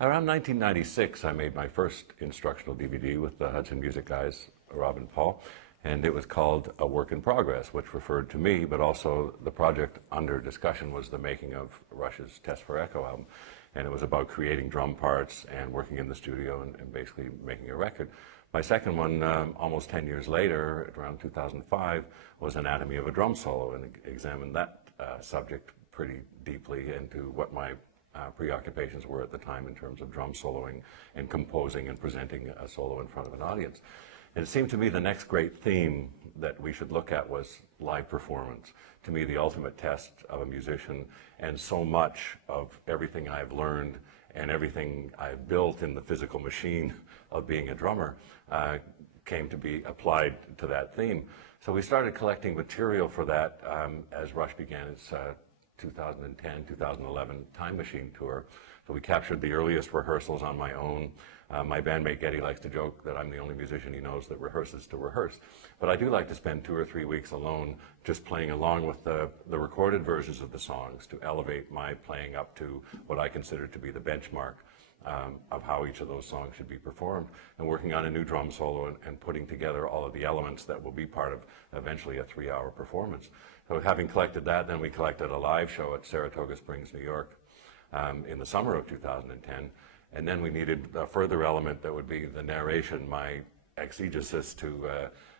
Around 1996, I made my first instructional DVD with the Hudson Music guys, Rob and Paul, and it was called A Work in Progress, which referred to me, but also the project under discussion was the making of Rush's Test for Echo album. And it was about creating drum parts and working in the studio and basically making a record. My second one, almost 10 years later, around 2005, was Anatomy of a Drum Solo, and examined that subject pretty deeply into what my preoccupations were at the time in terms of drum soloing and composing and presenting a solo in front of an audience. And it seemed to me the next great theme that we should look at was live performance. To me, the ultimate test of a musician, and so much of everything I've learned and everything I've built in the physical machine of being a drummer came to be applied to that theme. So we started collecting material for that as Rush began its 2010-2011 Time Machine tour. So we captured the earliest rehearsals on my own. My bandmate Geddy likes to joke that I'm the only musician he knows that rehearses to rehearse. But I do like to spend 2 or 3 weeks alone just playing along with the recorded versions of the songs to elevate my playing up to what I consider to be the benchmark of how each of those songs should be performed, and working on a new drum solo and putting together all of the elements that will be part of eventually a 3-hour performance. So having collected that, then we collected a live show at Saratoga Springs, New York in the summer of 2010. And then we needed a further element that would be the narration, my exegesis to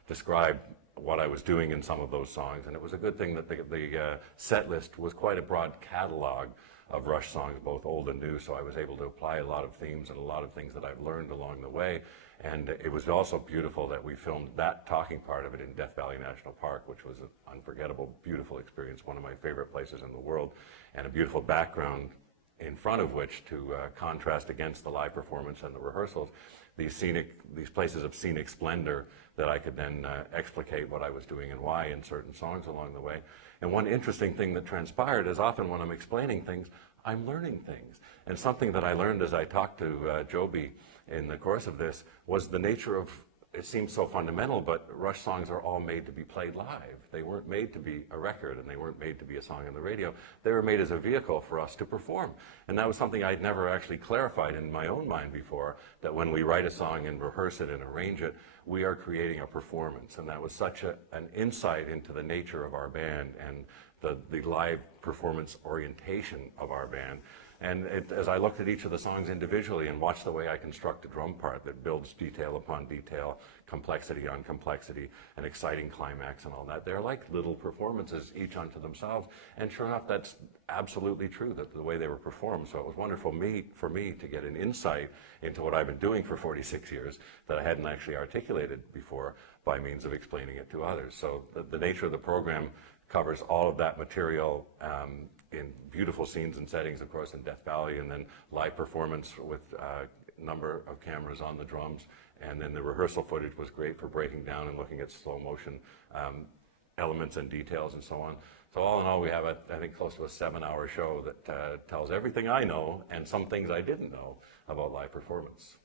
describe what I was doing in some of those songs. And it was a good thing that the set list was quite a broad catalog of Rush songs, both old and new, so I was able to apply a lot of themes and a lot of things that I've learned along the way. And it was also beautiful that we filmed that talking part of it in Death Valley National Park, which was an unforgettable, beautiful experience, one of my favorite places in the world, and a beautiful background in front of which to contrast against the live performance and the rehearsals, these places of scenic splendor that I could then explicate what I was doing and why in certain songs along the way. And one interesting thing that transpired is often when I'm explaining things, I'm learning things. And something that I learned as I talked to Joby in the course of this was the nature of, it seems so fundamental, but Rush songs are all made to be played live. They weren't made to be a record, and they weren't made to be a song on the radio. They were made as a vehicle for us to perform. And that was something I'd never actually clarified in my own mind before, that when we write a song and rehearse it and arrange it, we are creating a performance. And that was such an insight into the nature of our band and the live performance orientation of our band. And as I looked at each of the songs individually and watched the way I construct a drum part that builds detail upon detail, complexity on complexity, an exciting climax and all that, they're like little performances, each unto themselves. And sure enough, that's absolutely true, that the way they were performed. So it was wonderful for me to get an insight into what I've been doing for 46 years that I hadn't actually articulated before by means of explaining it to others. So the nature of the program covers all of that material in beautiful scenes and settings, of course, in Death Valley, and then live performance with a number of cameras on the drums. And then the rehearsal footage was great for breaking down and looking at slow motion elements and details and so on. So all in all, we have, I think, close to a 7-hour show that tells everything I know and some things I didn't know about live performance.